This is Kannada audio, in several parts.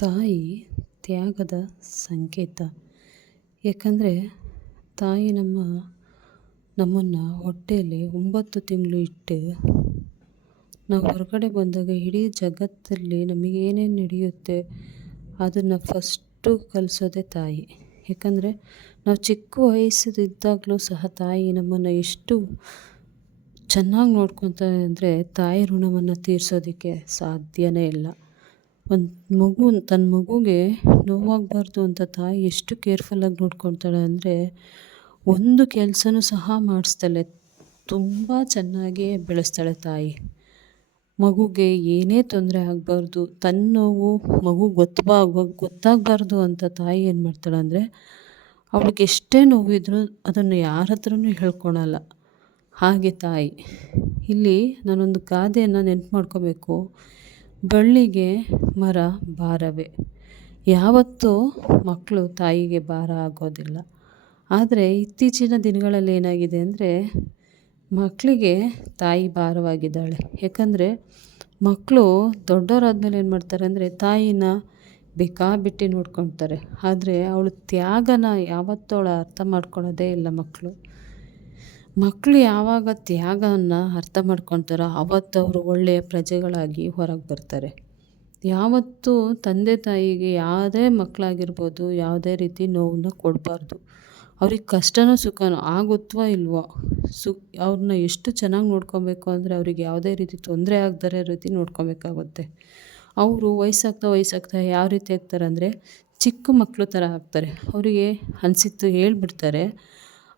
ತಾಯಿ ತ್ಯಾಗದ ಸಂಕೇತ. ಏಕೆಂದರೆ ತಾಯಿ ನಮ್ಮನ್ನು ಹೊಟ್ಟೆಯಲ್ಲಿ 9 ತಿಂಗಳು ಇಟ್ಟು ನಾವು ಹೊರಗಡೆ ಬಂದಾಗ ಇಡೀ ಜಗತ್ತಲ್ಲಿ ನಮಗೆ ಏನೇನು ನಡೆಯುತ್ತೆ ಅದನ್ನು ಫಸ್ಟು ಕಲಿಸೋದೇ ತಾಯಿ. ಏಕೆಂದರೆ ನಾವು ಚಿಕ್ಕ ವಯಸ್ಸಿದ್ದಾಗಲೂ ಸಹ ತಾಯಿ ನಮ್ಮನ್ನು ಎಷ್ಟು ಚೆನ್ನಾಗಿ ನೋಡ್ಕೊತಾರೆ ಅಂದರೆ ತಾಯಿ ಋಣವನ್ನು ತೀರಿಸೋದಕ್ಕೆ ಸಾಧ್ಯವೇ ಇಲ್ಲ. ಒಂದು ತನ್ನ ಮಗುಗೆ ನೋವಾಗಬಾರ್ದು ಅಂತ ತಾಯಿ ಎಷ್ಟು ಕೇರ್ಫುಲ್ಲಾಗಿ ನೋಡ್ಕೊತಾಳೆ ಅಂದರೆ ಒಂದು ಕೆಲಸನೂ ಸಹ ಮಾಡಿಸ್ತಾಳೆ, ತುಂಬ ಚೆನ್ನಾಗಿ ಬೆಳೆಸ್ತಾಳೆ ತಾಯಿ. ಮಗುಗೆ ಏನೇ ತೊಂದರೆ ಆಗಬಾರ್ದು, ತನ್ನ ನೋವು ಮಗು ಗೊತ್ತಾಗಬಾರ್ದು ಅಂತ ತಾಯಿ ಏನು ಮಾಡ್ತಾಳೆ ಅಂದರೆ ಅವಳಿಗೆ ಎಷ್ಟೇ ನೋವಿದ್ರೂ ಅದನ್ನು ಯಾರ ಹತ್ರನೂ ಹೇಳ್ಕೊಳಲ್ಲ. ಹಾಗೆ ತಾಯಿ. ಇಲ್ಲಿ ನಾನೊಂದು ಗಾದೆಯನ್ನು ನೆನಪು ಮಾಡ್ಕೋಬೇಕು. ಬಳ್ಳಿಗೆ ಮರ ಭಾರವೇ. ಯಾವತ್ತೂ ಮಕ್ಕಳು ತಾಯಿಗೆ ಭಾರ ಆಗೋದಿಲ್ಲ. ಆದರೆ ಇತ್ತೀಚಿನ ದಿನಗಳಲ್ಲಿ ಏನಾಗಿದೆ ಅಂದರೆ ಮಕ್ಕಳಿಗೆ ತಾಯಿ ಭಾರವಾಗಿದ್ದಾಳೆ. ಯಾಕಂದರೆ ಮಕ್ಕಳು ದೊಡ್ಡವರಾದ್ಮೇಲೆ ಏನು ಮಾಡ್ತಾರೆ ಅಂದರೆ ತಾಯಿನ ಬೇಕಾಬಿಟ್ಟಿ ನೋಡ್ಕೊಳ್ತಾರೆ. ಆದರೆ ಅವಳು ತ್ಯಾಗನ ಯಾವತ್ತೂ ಅವಳು ಅರ್ಥ ಮಾಡ್ಕೊಳ್ಳೋದೇ ಇಲ್ಲ. ಮಕ್ಕಳು ಯಾವಾಗ ತ್ಯಾಗವನ್ನು ಅರ್ಥ ಮಾಡ್ಕೊತಾರೋ ಆವತ್ತು ಅವರು ಒಳ್ಳೆಯ ಪ್ರಜೆಗಳಾಗಿ ಹೊರಗೆ ಬರ್ತಾರೆ. ಯಾವತ್ತೂ ತಂದೆ ತಾಯಿಗೆ ಯಾವುದೇ ಮಕ್ಕಳಾಗಿರ್ಬೋದು ಯಾವುದೇ ರೀತಿ ನೋವನ್ನು ಕೊಡಬಾರ್ದು. ಅವ್ರಿಗೆ ಕಷ್ಟನೋ ಸುಖನೋ ಆಗುತ್ತೋ ಇಲ್ವೋ ಅವ್ರನ್ನ ಎಷ್ಟು ಚೆನ್ನಾಗಿ ನೋಡ್ಕೊಬೇಕು ಅಂದರೆ ಅವ್ರಿಗೆ ಯಾವುದೇ ರೀತಿ ತೊಂದರೆ ಆಗದೇ ರೀತಿ ನೋಡ್ಕೊಬೇಕಾಗುತ್ತೆ. ಅವರು ವಯಸ್ಸಾಗ್ತಾ ಯಾವ ರೀತಿ ಆಗ್ತಾರೆ ಅಂದರೆ ಚಿಕ್ಕ ಮಕ್ಕಳು ಥರ ಆಗ್ತಾರೆ. ಅವರಿಗೆ ಅನಿಸಿದ್ದು ಹೇಳ್ಬಿಡ್ತಾರೆ,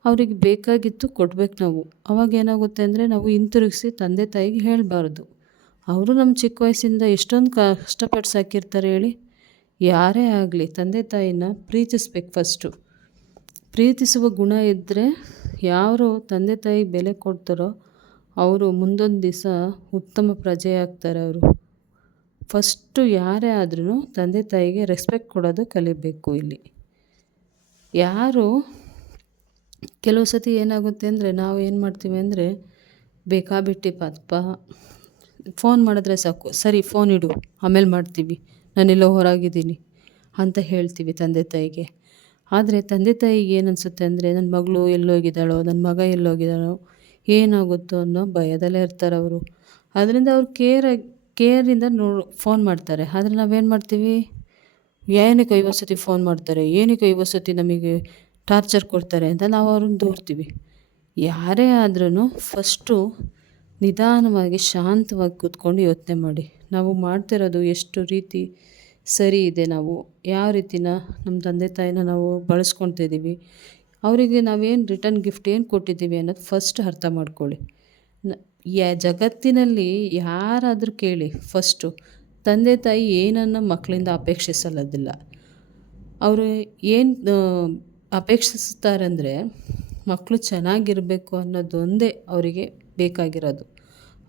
ಅವ್ರಿಗೆ ಬೇಕಾಗಿತ್ತು ಕೊಡಬೇಕು ನಾವು. ಅವಾಗ ಏನಾಗುತ್ತೆ ಅಂದರೆ ನಾವು ಹಿಂತಿರುಗಿಸಿ ತಂದೆ ತಾಯಿಗೆ ಹೇಳಬಾರ್ದು. ಅವರು ನಮ್ಮ ಚಿಕ್ಕ ವಯಸ್ಸಿಂದ ಎಷ್ಟೊಂದು ಕಷ್ಟಪಟ್ಟು ಸಾಕಿರ್ತಾರೆ ಹೇಳಿ. ಯಾರೇ ಆಗಲಿ ತಂದೆ ತಾಯಿನ ಪ್ರೀತಿಸ್ಬೇಕು ಫಸ್ಟು. ಪ್ರೀತಿಸುವ ಗುಣ ಇದ್ದರೆ ಯಾರು ತಂದೆ ತಾಯಿಗೆ ಬೆಲೆ ಕೊಡ್ತಾರೋ ಅವರು ಮುಂದೊಂದು ದಿವಸ ಉತ್ತಮ ಪ್ರಜೆ ಆಗ್ತಾರೆ. ಅವರು ಫಸ್ಟು ಯಾರೇ ಆದ್ರೂ ತಂದೆ ತಾಯಿಗೆ ರೆಸ್ಪೆಕ್ಟ್ ಕೊಡೋದು ಕಲಿಬೇಕು. ಇಲ್ಲಿ ಕೆಲವು ಸತಿ ಏನಾಗುತ್ತೆ ಅಂದರೆ ನಾವು ಏನು ಮಾಡ್ತೀವಿ ಅಂದರೆ ಬೇಕಾಬಿಟ್ಟಿ ಫೋನ್ ಮಾಡಿದ್ರೆ ಸಾಕು, ಸರಿ ಫೋನ್ ಇಡು ಆಮೇಲೆ ಮಾಡ್ತೀವಿ, ನಾನೆಲ್ಲೋ ಹೊರಗಿದ್ದೀನಿ ಅಂತ ಹೇಳ್ತೀವಿ ತಂದೆ ತಾಯಿಗೆ. ಆದರೆ ತಂದೆ ತಾಯಿಗೆ ಏನು ಅನಿಸುತ್ತೆ ಅಂದರೆ ನನ್ನ ಮಗಳು ಎಲ್ಲೋಗಿದ್ದಾಳೋ, ನನ್ನ ಮಗ ಎಲ್ಲೋಗಿದ್ದಾಳೋ, ಏನಾಗುತ್ತೋ ಅನ್ನೋ ಭಯದಲ್ಲೇ ಇರ್ತಾರೆ ಅವರು. ಅದರಿಂದ ಅವ್ರು ಕೇರಿಂದ ಫೋನ್ ಮಾಡ್ತಾರೆ. ಆದರೆ ನಾವೇನು ಮಾಡ್ತೀವಿ, ಏನಕ್ಕೆ 50 ಸತಿ ಫೋನ್ ಮಾಡ್ತಾರೆ, ಏನಕ್ಕೆ 50 ಸತಿ ನಮಗೆ ಟಾರ್ಚರ್ ಕೊಡ್ತಾರೆ ಅಂತ ನಾವು ಅವ್ರನ್ನ ದೂರ್ತೀವಿ. ಯಾರೇ ಆದ್ರೂ ಫಸ್ಟು ನಿಧಾನವಾಗಿ ಶಾಂತವಾಗಿ ಕೂತ್ಕೊಂಡು ಯೋಚನೆ ಮಾಡಿ, ನಾವು ಮಾಡ್ತಿರೋದು ಎಷ್ಟು ರೀತಿ ಸರಿ ಇದೆ, ನಾವು ಯಾವ ರೀತಿನ ನಮ್ಮ ತಂದೆ ತಾಯಿನ ನಾವು ಬಳಸ್ಕೊತಿದ್ದೀವಿ, ಅವರಿಗೆ ನಾವೇನು ರಿಟರ್ನ್ ಗಿಫ್ಟ್ ಏನು ಕೊಟ್ಟಿದ್ದೀವಿ ಅನ್ನೋದು ಫಸ್ಟ್ ಅರ್ಥ ಮಾಡ್ಕೊಳ್ಳಿ. ಜಗತ್ತಿನಲ್ಲಿ ಯಾರಾದರೂ ಕೇಳಿ ಫಸ್ಟು ತಂದೆ ತಾಯಿ ಏನನ್ನು ಮಕ್ಕಳಿಂದ ಅಪೇಕ್ಷಿಸಲ್ಲದಿಲ್ಲ. ಅವರು ಏನು ಅಪೇಕ್ಷಿಸ್ತಾರೆ ಅಂದರೆ ಮಕ್ಕಳು ಚೆನ್ನಾಗಿರಬೇಕು ಅನ್ನೋದೊಂದೇ ಅವರಿಗೆ ಬೇಕಾಗಿರೋದು.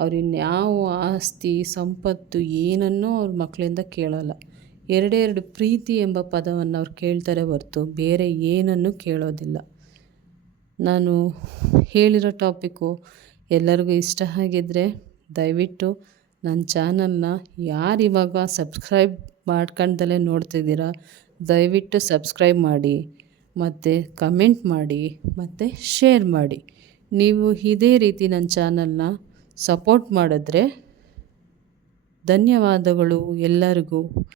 ಅವ್ರಿನ್ಯಾವ ಆಸ್ತಿ ಸಂಪತ್ತು ಏನನ್ನೂ ಅವ್ರ ಮಕ್ಕಳಿಂದ ಕೇಳೋಲ್ಲ. ಎರಡೇ ಪ್ರೀತಿ ಎಂಬ ಪದವನ್ನು ಅವ್ರು ಕೇಳ್ತಾರೆ ಹೊರತು ಬೇರೆ ಏನನ್ನೂ ಕೇಳೋದಿಲ್ಲ. ನಾನು ಹೇಳಿರೋ ಟಾಪಿಕ್ಕು ಎಲ್ಲರಿಗೂ ಇಷ್ಟ ಆಗಿದ್ದರೆ ದಯವಿಟ್ಟು ನನ್ನ ಚಾನಲ್ನ ಯಾರಿವಾಗ ಸಬ್ಸ್ಕ್ರೈಬ್ ಮಾಡ್ಕೊಂಡಲೇ ನೋಡ್ತಿದ್ದೀರಾ ದಯವಿಟ್ಟು ಸಬ್ಸ್ಕ್ರೈಬ್ ಮಾಡಿ, ಮತ್ತು ಕಮೆಂಟ್ ಮಾಡಿ, ಮತ್ತು ಶೇರ್ ಮಾಡಿ. ನೀವು ಇದೇ ರೀತಿ ನನ್ನ ಚಾನಲ್ನ ಸಪೋರ್ಟ್ ಮಾಡಿದ್ರೆ ಧನ್ಯವಾದಗಳು ಎಲ್ಲರಿಗೂ.